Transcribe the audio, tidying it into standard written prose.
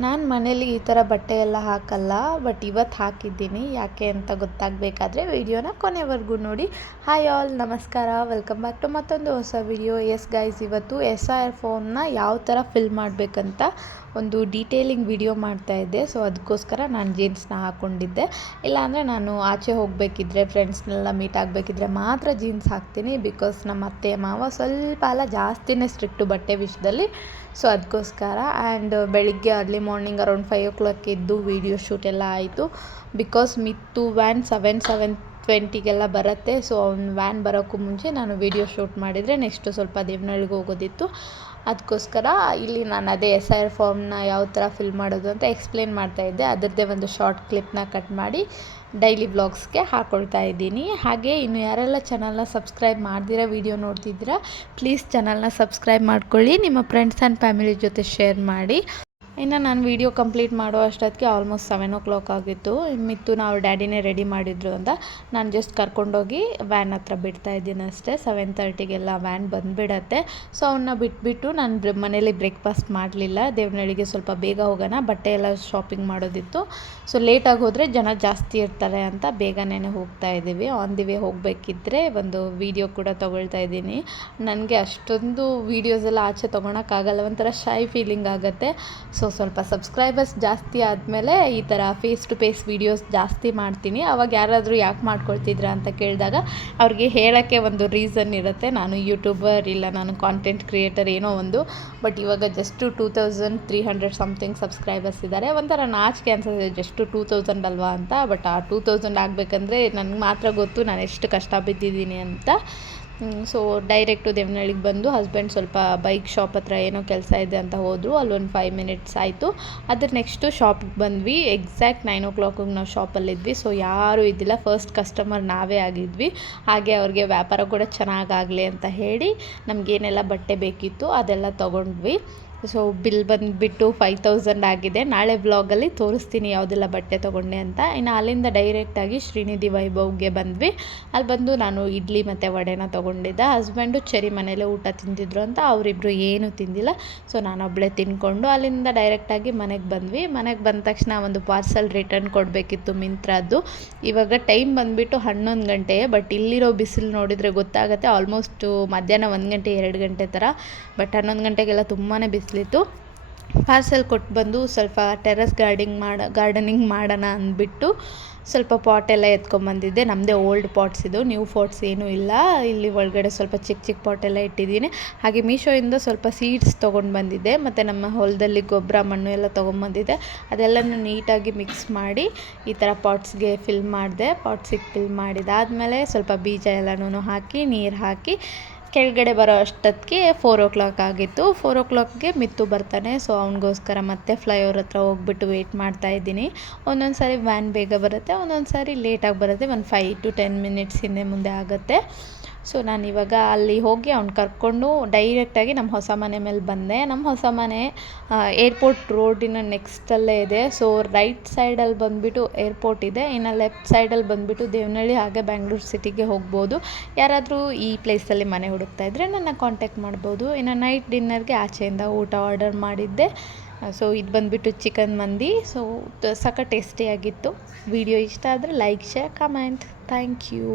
ನಾನು ಮನೇಲಿ ಈ ಥರ ಬಟ್ಟೆ ಎಲ್ಲ ಹಾಕಲ್ಲ, ಬಟ್ ಇವತ್ತು ಹಾಕಿದ್ದೀನಿ. ಯಾಕೆ ಅಂತ ಗೊತ್ತಾಗಬೇಕಾದ್ರೆ ವಿಡಿಯೋನ ಕೊನೆವರೆಗೂ ನೋಡಿ. ಹಾಯ್ ಆಲ್, ನಮಸ್ಕಾರ, ವೆಲ್ಕಮ್ ಬ್ಯಾಕ್ ಟು ಮತ್ತೊಂದು ಹೊಸ ವಿಡಿಯೋ. ಎಸ್ ಗೈಸ್, ಇವತ್ತು SIR ಫಾರ್ಮ್ನ ಯಾವ ಥರ ಫಿಲ್ ಮಾಡಬೇಕಂತ ಒಂದು ಡೀಟೇಲಿಂಗ್ ವಿಡಿಯೋ ಮಾಡ್ತಾಯಿದ್ದೆ. ಸೊ ಅದಕ್ಕೋಸ್ಕರ ನಾನು ಜೀನ್ಸ್ನ ಹಾಕ್ಕೊಂಡಿದ್ದೆ. ಇಲ್ಲಾಂದರೆ ನಾನು ಆಚೆ ಹೋಗಬೇಕಿದ್ರೆ, ಫ್ರೆಂಡ್ಸ್ನೆಲ್ಲ ಮೀಟ್ ಆಗಬೇಕಿದ್ರೆ ಮಾತ್ರ ಜೀನ್ಸ್ ಹಾಕ್ತೀನಿ. ಬಿಕಾಸ್ ನಮ್ಮ ಅತ್ತೆ ಮಾವ ಸ್ವಲ್ಪ ಅಲ್ಲ ಜಾಸ್ತಿನೇ ಸ್ಟ್ರಿಕ್ಟು ಬಟ್ಟೆ ವಿಷಯದಲ್ಲಿ. ಸೊ ಅದಕ್ಕೋಸ್ಕರ ಆ್ಯಂಡ್ ಬೆಳಿಗ್ಗೆ ಅರ್ಲಿ ಮಾರ್ನಿಂಗ್ ಅರೌಂಡ್ 5 o'clock ಎದ್ದು ವೀಡಿಯೋ ಶೂಟ್ ಎಲ್ಲ ಆಯಿತು. ಬಿಕಾಸ್ ಮಿತ್ತು ವ್ಯಾನ್ 7:20 ಬರುತ್ತೆ. ಸೊ ಅವ್ನು ವ್ಯಾನ್ ಬರೋಕ್ಕೂ ಮುಂಚೆ ನಾನು ವೀಡಿಯೋ ಶೂಟ್ ಮಾಡಿದರೆ ನೆಕ್ಸ್ಟು ಸ್ವಲ್ಪ ದೇವನಹಳ್ಳಿಗೆ ಹೋಗೋದಿತ್ತು. ಅದಕ್ಕೋಸ್ಕರ ಇಲ್ಲಿ ನಾನು ಅದೇ SIR ಫಾರ್ಮ್ನ ಯಾವ ಥರ ಫಿಲ್ ಮಾಡೋದು ಅಂತ ಎಕ್ಸ್ಪ್ಲೇನ್ ಮಾಡ್ತಾಯಿದ್ದೆ. ಅದರದ್ದೇ ಒಂದು ಶಾರ್ಟ್ ಕ್ಲಿಪ್ನ ಕಟ್ ಮಾಡಿ ಡೈಲಿ ವ್ಲಾಗ್ಸ್ಗೆ ಹಾಕ್ಕೊಳ್ತಾ ಇದ್ದೀನಿ. ಹಾಗೆ ಇನ್ನು ಯಾರೆಲ್ಲ ಚಾನಲ್ನ ಸಬ್ಸ್ಕ್ರೈಬ್ ಮಾಡ್ದಿರೋ ವಿಡಿಯೋ ನೋಡ್ತಿದ್ದೀರಾ, ಪ್ಲೀಸ್ ಚಾನಲ್ನ ಸಬ್ಸ್ಕ್ರೈಬ್ ಮಾಡ್ಕೊಳ್ಳಿ. ನಿಮ್ಮ ಫ್ರೆಂಡ್ಸ್ ಆ್ಯಂಡ್ ಫ್ಯಾಮಿಲಿ ಜೊತೆ ಶೇರ್ ಮಾಡಿ. ಇನ್ನು ನಾನು ವೀಡಿಯೋ ಕಂಪ್ಲೀಟ್ ಮಾಡೋ ಅಷ್ಟೊತ್ತಿಗೆ ಆಲ್ಮೋಸ್ಟ್ 7 o'clock ಆಗಿತ್ತು. ಮಿತ್ತು ನಾವು ಡ್ಯಾಡಿನೇ ರೆಡಿ ಮಾಡಿದ್ರು ಅಂತ ನಾನು ಜಸ್ಟ್ ಕರ್ಕೊಂಡೋಗಿ ವ್ಯಾನ್ ಹತ್ರ ಬಿಡ್ತಾ ಇದ್ದೀನಿ ಅಷ್ಟೇ. 7:30 ವ್ಯಾನ್ ಬಂದುಬಿಡತ್ತೆ. ಸೊ ಅವನ್ನ ಬಿಟ್ಬಿಟ್ಟು ನಾನು ಮನೇಲಿ ಬ್ರೇಕ್ಫಾಸ್ಟ್ ಮಾಡಲಿಲ್ಲ. ದೇವನಹಳ್ಳಿಗೆ ಸ್ವಲ್ಪ ಬೇಗ ಹೋಗೋಣ, ಬಟ್ಟೆ ಎಲ್ಲ ಶಾಪಿಂಗ್ ಮಾಡೋದಿತ್ತು. ಸೊ ಲೇಟಾಗಿ ಹೋದರೆ ಜನ ಜಾಸ್ತಿ ಇರ್ತಾರೆ ಅಂತ ಬೇಗನೇ ಹೋಗ್ತಾ ಇದ್ದೀವಿ. ಆನ್ ದಿ ವೇ ಹೋಗಬೇಕಿದ್ರೆ ಒಂದು ವೀಡಿಯೋ ಕೂಡ ತೊಗೊಳ್ತಾ ಇದ್ದೀನಿ. ನನಗೆ ಅಷ್ಟೊಂದು ವೀಡಿಯೋಸ್ ಎಲ್ಲ ಆಚೆ ತೊಗೊಳಕ್ಕಾಗಲ್ಲ, ಒಂಥರ ಶೈ ಫೀಲಿಂಗ್ ಆಗುತ್ತೆ. ಸೊ ಸ್ವಲ್ಪ ಸಬ್ಸ್ಕ್ರೈಬರ್ಸ್ ಜಾಸ್ತಿ ಆದಮೇಲೆ ಈ ಥರ ಫೇಸ್ ಟು ಫೇಸ್ ವೀಡಿಯೋಸ್ ಜಾಸ್ತಿ ಮಾಡ್ತೀನಿ. ಆವಾಗ ಯಾರಾದರೂ ಯಾಕೆ ಮಾಡ್ಕೊಳ್ತಿದ್ರಾ ಅಂತ ಕೇಳಿದಾಗ ಅವ್ರಿಗೆ ಹೇಳೋಕ್ಕೆ ಒಂದು ರೀಸನ್ ಇರುತ್ತೆ. ನಾನು ಯೂಟ್ಯೂಬರ್ ಇಲ್ಲ, ನಾನು ಕಾಂಟೆಂಟ್ ಕ್ರಿಯೇಟರ್ ಏನೋ ಒಂದು. ಬಟ್ ಇವಾಗ ಜಸ್ಟು 2300 ಸಮಥಿಂಗ್ ಸಬ್ಸ್ಕ್ರೈಬರ್ಸ್ ಇದ್ದಾರೆ. ಒಂಥರ ನಾಚಿಕೆ ಅನ್ಸುತ್ತೆ, ಜಸ್ಟು 2000 ಅಲ್ವಾ ಅಂತ. ಬಟ್ ಆ 2000 ಆಗಬೇಕಂದ್ರೆ ನನಗೆ ಮಾತ್ರ ಗೊತ್ತು ನಾನು ಎಷ್ಟು ಕಷ್ಟ ಬಿದ್ದಿದ್ದೀನಿ ಅಂತ. ಸೊ ಡೈರೆಕ್ಟು ದೇವನಹಳ್ಳಿಗೆ ಬಂದು ಹಸ್ಬೆಂಡ್ ಸ್ವಲ್ಪ ಬೈಕ್ ಶಾಪ್ ಹತ್ರ ಏನೋ ಕೆಲಸ ಇದೆ ಅಂತ ಹೋದರು. ಅಲ್ಲೊಂದು 5 minutes ಆಯಿತು. ಅದ್ರ ನೆಕ್ಸ್ಟು ಶಾಪಿಗೆ ಬಂದ್ವಿ. ಎಕ್ಸಾಕ್ಟ್ 9 o'clock ನಾವು ಶಾಪಲ್ಲಿದ್ವಿ. ಸೊ ಯಾರೂ ಇದ್ದಿಲ್ಲ, ಫಸ್ಟ್ ಕಸ್ಟಮರ್ ನಾವೇ ಆಗಿದ್ವಿ. ಹಾಗೆ ಅವ್ರಿಗೆ ವ್ಯಾಪಾರ ಕೂಡ ಚೆನ್ನಾಗಾಗಲಿ ಅಂತ ಹೇಳಿ ನಮಗೇನೆಲ್ಲ ಬಟ್ಟೆ ಬೇಕಿತ್ತು ಅದೆಲ್ಲ ತೊಗೊಂಡ್ವಿ. ಸೊ ಬಿಲ್ ಬಂದುಬಿಟ್ಟು 5000 ಆಗಿದೆ. ನಾಳೆ ವ್ಲಾಗಲ್ಲಿ ತೋರಿಸ್ತೀನಿ ಯಾವುದೆಲ್ಲ ಬಟ್ಟೆ ತೊಗೊಂಡೆ ಅಂತ. ಇನ್ನು ಅಲ್ಲಿಂದ ಡೈರೆಕ್ಟಾಗಿ ಶ್ರೀನಿಧಿ ವೈಭವ್ಗೆ ಬಂದ್ವಿ. ಅಲ್ಲಿ ಬಂದು ನಾನು ಇಡ್ಲಿ ಮತ್ತು ವಡೆನ ತೊಗೊಂಡಿದ್ದೆ. ಹಸ್ಬೆಂಡು ಚೆರಿ ಮನೇಲೇ ಊಟ ತಿಂದಿದ್ರು ಅಂತ ಅವರಿಬ್ಬರು ಏನೂ ತಿಂದಿಲ್ಲ. ಸೊ ನಾನೊಬ್ಬಳೇ ತಿನ್ಕೊಂಡು ಅಲ್ಲಿಂದ ಡೈರೆಕ್ಟಾಗಿ ಮನೆಗೆ ಬಂದ್ವಿ. ಮನೆಗೆ ಬಂದ ತಕ್ಷಣ ಒಂದು ಪಾರ್ಸಲ್ ರಿಟರ್ನ್ ಕೊಡಬೇಕಿತ್ತು ಮಿಂತ್ರದ್ದು. ಇವಾಗ ಟೈಮ್ ಬಂದುಬಿಟ್ಟು 11 ಗಂಟೆ. ಬಟ್ ಇಲ್ಲಿರೋ ಬಿಸಿಲು ನೋಡಿದರೆ ಗೊತ್ತಾಗುತ್ತೆ, ಆಲ್ಮೋಸ್ಟು ಮಧ್ಯಾಹ್ನ 1 ಗಂಟೆ 2 ಗಂಟೆ ಥರ. ಬಟ್ 11 ಗಂಟೆಗೆಲ್ಲ ತುಂಬಾ ಬಿಸಿಲಿತ್ತು. ಪಾರ್ಸೆಲ್ ಕೊಟ್ಟು ಬಂದು ಸ್ವಲ್ಪ ಟೆರೆಸ್ ಗಾರ್ಡನಿಂಗ್ ಮಾಡೋಣ ಅಂದ್ಬಿಟ್ಟು ಸ್ವಲ್ಪ ಪಾಟೆಲ್ಲ ಎತ್ಕೊಂಬಂದಿದ್ದೆ. ನಮ್ಮದೇ ಓಲ್ಡ್ ಪಾಟ್ಸ್ ಇದು, ನ್ಯೂ ಪಾಟ್ಸ್ ಏನೂ ಇಲ್ಲ. ಇಲ್ಲಿ ಒಳಗಡೆ ಸ್ವಲ್ಪ ಚಿಕ್ಕ ಪಾಟೆಲ್ಲ ಇಟ್ಟಿದ್ದೀನಿ. ಹಾಗೆ ಮೀಶೋಯಿಂದ ಸ್ವಲ್ಪ ಸೀಡ್ಸ್ ತೊಗೊಂಡು ಬಂದಿದ್ದೆ. ಮತ್ತು ನಮ್ಮ ಹೊಲದಲ್ಲಿ ಗೊಬ್ಬರ ಮಣ್ಣು ಎಲ್ಲ ತೊಗೊಂಬಂದಿದ್ದೆ. ಅದೆಲ್ಲನೂ ನೀಟಾಗಿ ಮಿಕ್ಸ್ ಮಾಡಿ ಈ ಥರ ಪಾಟ್ಸ್ಗೆ ಫಿಲ್ ಮಾಡಿದೆ. ಪಾಟ್ಸಿಗೆ ಫಿಲ್ ಮಾಡಿದಾದಮೇಲೆ ಸ್ವಲ್ಪ ಬೀಜ ಎಲ್ಲನೂ ಹಾಕಿ ನೀರು ಹಾಕಿ ಕೆಳಗಡೆ ಬರೋ ಅಷ್ಟೊತ್ತಿಗೆ 4 o'clock ಆಗಿತ್ತು. 4 o'clockಗೆ ಮಿತ್ತು ಬರ್ತಾನೆ. ಸೊ ಅವನಿಗೋಸ್ಕರ ಮತ್ತೆ ಫ್ಲೈಓವರ್ ಹತ್ರ ಹೋಗ್ಬಿಟ್ಟು ವೆಯ್ಟ್ ಮಾಡ್ತಾಯಿದ್ದೀನಿ. ಒಂದೊಂದು ಸಾರಿ ವ್ಯಾನ್ ಬೇಗ ಬರುತ್ತೆ, ಒಂದೊಂದು ಸಾರಿ ಲೇಟಾಗಿ ಬರುತ್ತೆ. ಒಂದು 5 to 10 minutes ಹಿಂದೆ ಮುಂದೆ ಆಗುತ್ತೆ. ಸೊ ನಾನಿವಾಗ ಅಲ್ಲಿ ಹೋಗಿ ಅವ್ನು ಕರ್ಕೊಂಡು ಡೈರೆಕ್ಟಾಗಿ ನಮ್ಮ ಹೊಸ ಮನೆ ಮೇಲೆ ಬಂದೆ. ನಮ್ಮ ಹೊಸ ಮನೆ ಏರ್ಪೋರ್ಟ್ ರೋಡಿನ ನೆಕ್ಸ್ಟಲ್ಲೇ ಇದೆ. ಸೊ ರೈಟ್ ಸೈಡಲ್ಲಿ ಬಂದುಬಿಟ್ಟು ಏರ್ಪೋರ್ಟ್ ಇದೆ, ಇನ್ನು ಲೆಫ್ಟ್ ಸೈಡಲ್ಲಿ ಬಂದುಬಿಟ್ಟು ದೇವನಹಳ್ಳಿ ಹಾಗೆ ಬ್ಯಾಂಗ್ಳೂರು ಸಿಟಿಗೆ ಹೋಗ್ಬೋದು. ಯಾರಾದರೂ ಈ ಪ್ಲೇಸಲ್ಲಿ ಮನೆ ಹುಡುಕ್ತಾ ಇದ್ದರೆ ನನ್ನ ಕಾಂಟ್ಯಾಕ್ಟ್ ಮಾಡ್ಬೋದು. ಇನ್ನು ನೈಟ್ ಡಿನ್ನರ್ಗೆ ಆಚೆಯಿಂದ ಊಟ ಆರ್ಡರ್ ಮಾಡಿದ್ದೆ. ಸೊ ಇದು ಬಂದುಬಿಟ್ಟು ಚಿಕನ್ ಮಂದಿ. ಸೊ ಸಖತ್ ಟೇಸ್ಟಿಯಾಗಿತ್ತು. ವಿಡಿಯೋ ಇಷ್ಟ ಆದರೆ like, share, comment. Thank you.